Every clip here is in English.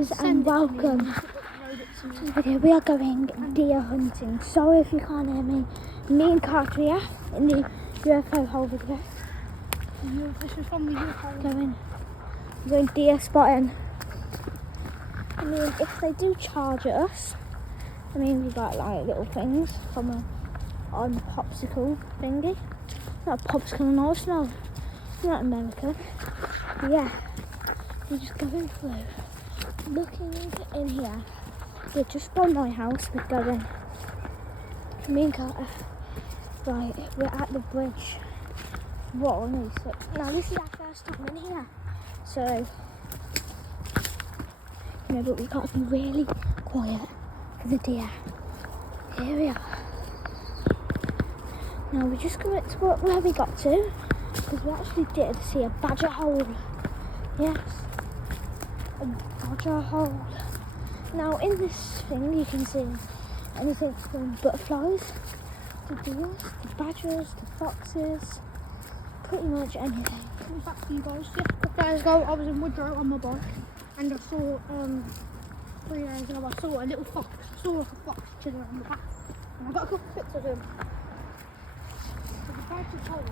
guys and welcome to the video. We are going deer hunting. Sorry if you can't hear me. Me and Carter here in the UFO hole video. This is from the UFO. Going deer spotting. I mean, if they do charge at us, I mean, we got like little things from on the popsicle thingy. Not a popsicle, no, it's not American. But yeah, we're just going through, looking in here. We're just by my house. We're going. Me and Carter. Right, we're at the bridge. What on these? Now this is our first time in here, so you know, but we got to be really quiet for the deer. Here we are. Now we're just going to where we got to, because we actually did see a badger hole. Yes, a badger hole. Now in this thing you can see anything from butterflies to deers, to badgers, to foxes, pretty much anything. In fact, you guys, just a couple days ago, I was in Woodrow on my bike, and I saw 3 days ago, I saw a little fox. I saw like a fox chilling on the back, and I got a couple of pics of him. So the badger hole,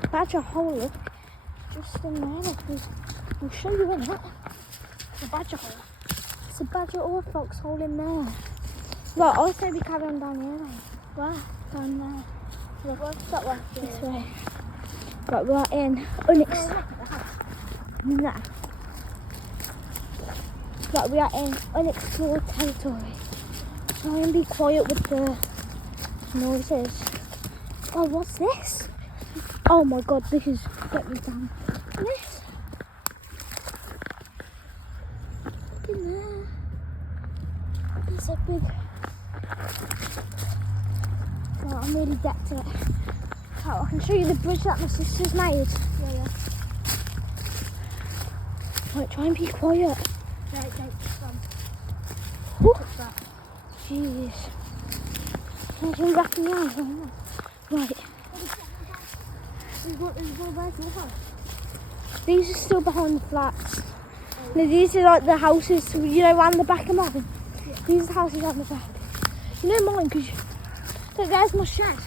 The badger hole, just in there. We'll show you in it. the badger hole. It's a badger or a fox hole in there. Right, I'll say we carry on down here. Where? Down there. Look, that way. This way. Right, we are in Nah. Right, we are in unexplored territory. Try and be quiet with the noises. Oh, what's this? Oh my god, this is getting me down. This. Look in there. There's a big. Oh, I'm really decked it. Oh, I can show you the bridge that my sister's made. Yeah. Right, try and be quiet. Right, Whew. Jeez. Something wrapping me out. Right. These are still behind the flats. Now, these are like the houses, you know, around the back of mine. Yeah. These are the houses on the back. You know mine, because look, there's my shed.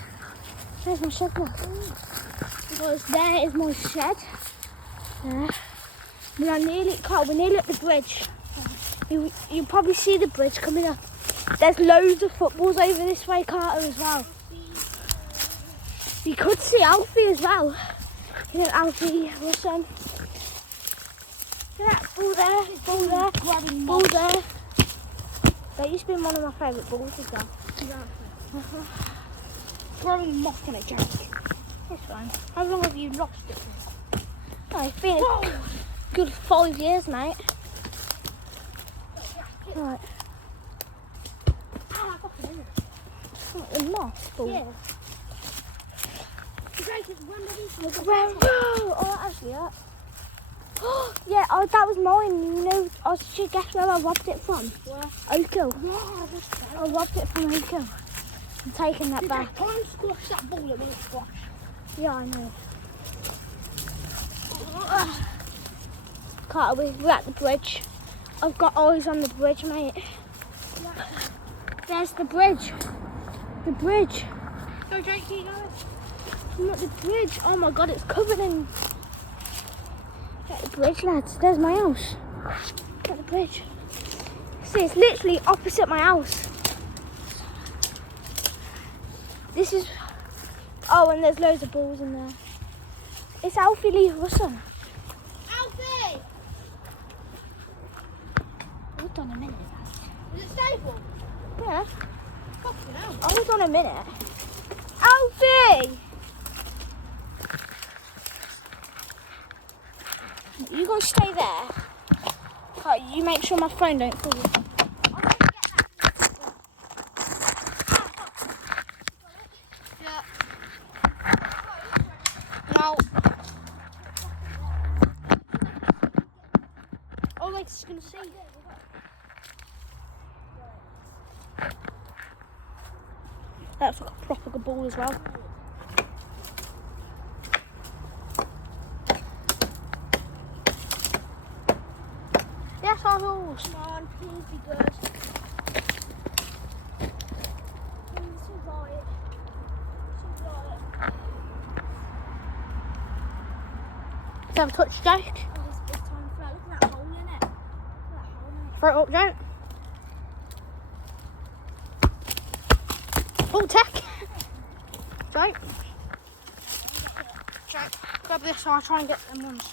There's my shed now. Because there is my shed. There. We're nearly at the bridge. You probably see the bridge coming up. There's loads of footballs over this way, Carter, as well. You could see Alfie as well. You know, Alfie, listen. See that ball there, ball there, ball there. That used to be one of my favourite balls as well. Throwing mock in it, Jack. It's fine. How long have you lost it for? Oh, it's been a good 5 years, mate. Right. Ah, I got it in it. What, the moss ball? Yeah. You guys just run it into Oh, actually, that. Yeah, oh, that was mine. You know, I should guess where I robbed it from. Where? Oakhill. Yeah, that's right. I robbed it from Oakhill. I'm taking that back. Try and squash that ball, it won't squash. Yeah, I know. Carter, we're at the bridge. I've got eyes on the bridge, mate. There's the bridge. The bridge. Go, Jake, keep going. Not the bridge. Oh my god, it's covered in. Get the bridge, lads. There's my house. Get the bridge. See, it's literally opposite my house. This is. Oh, and there's loads of balls in there. It's Alfie Lee Russell. Alfie! Hold on a minute, lads. Is it stable? Yeah. Fucking hell. Hold on a minute. Alfie! You gonna stay there? Right, you make sure my phone don't fall. Yeah. Now. Oh, wait, it's gonna see. That's like a proper good ball as well. sauce. Come on, please be good. This is right. This is right. Let's have a touch, Jake. Oh, it's time for that. Look at that hole in it. Look at that hole in it. Throw it up, Jake. Oh, tech. Jake. Jake, grab this so I'll try and get them ones.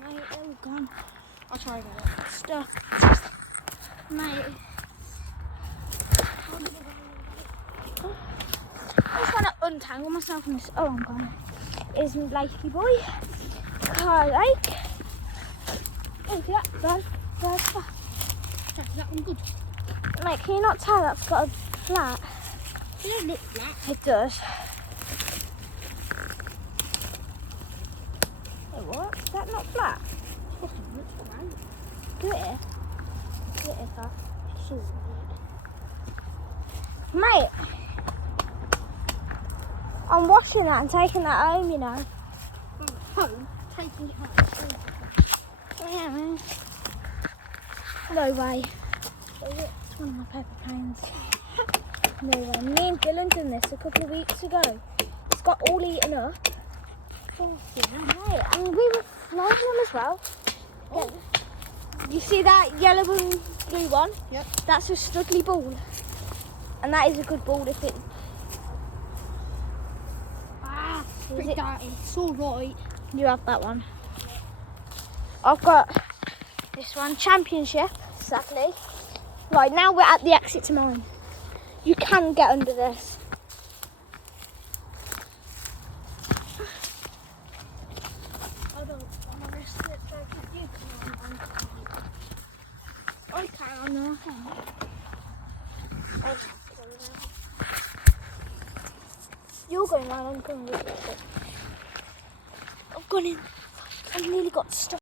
Mate, they're gone. I'll try and get it. Stuff. Mate. I just want to untangle myself from this. Oh, I'm gone. Is my Blakey boy. Car Lake. Oh, look at that. Jake, is that one good? Mate, can you not tell that's got a flat? It doesn't look flat. It does. Wait, what? Is that not flat? It's got some roots around. Do it here. Do it here, Fab. It's all right. Mate, I'm washing that and taking that home, you know. Home? Taking it home. Yeah, man. No way. It's one of my pepper pains. No way. Me and Dylan done this a couple of weeks ago. It's got all eaten up. Oh, yeah. Mate, and we were flying them as well. Oh. You see that yellow and blue one? Yep. That's a Studley ball. And that is a good ball if it... Ah, Is pretty it- dirty. It's all right. You have that one. I've got this one, Championship, sadly. Right, now we're at the exit to mine. You can get under this. I don't want to risk it, Jake, if you can. I can, no, I can. You're going round, I'm going with you. I've gone in. I've nearly got stuck.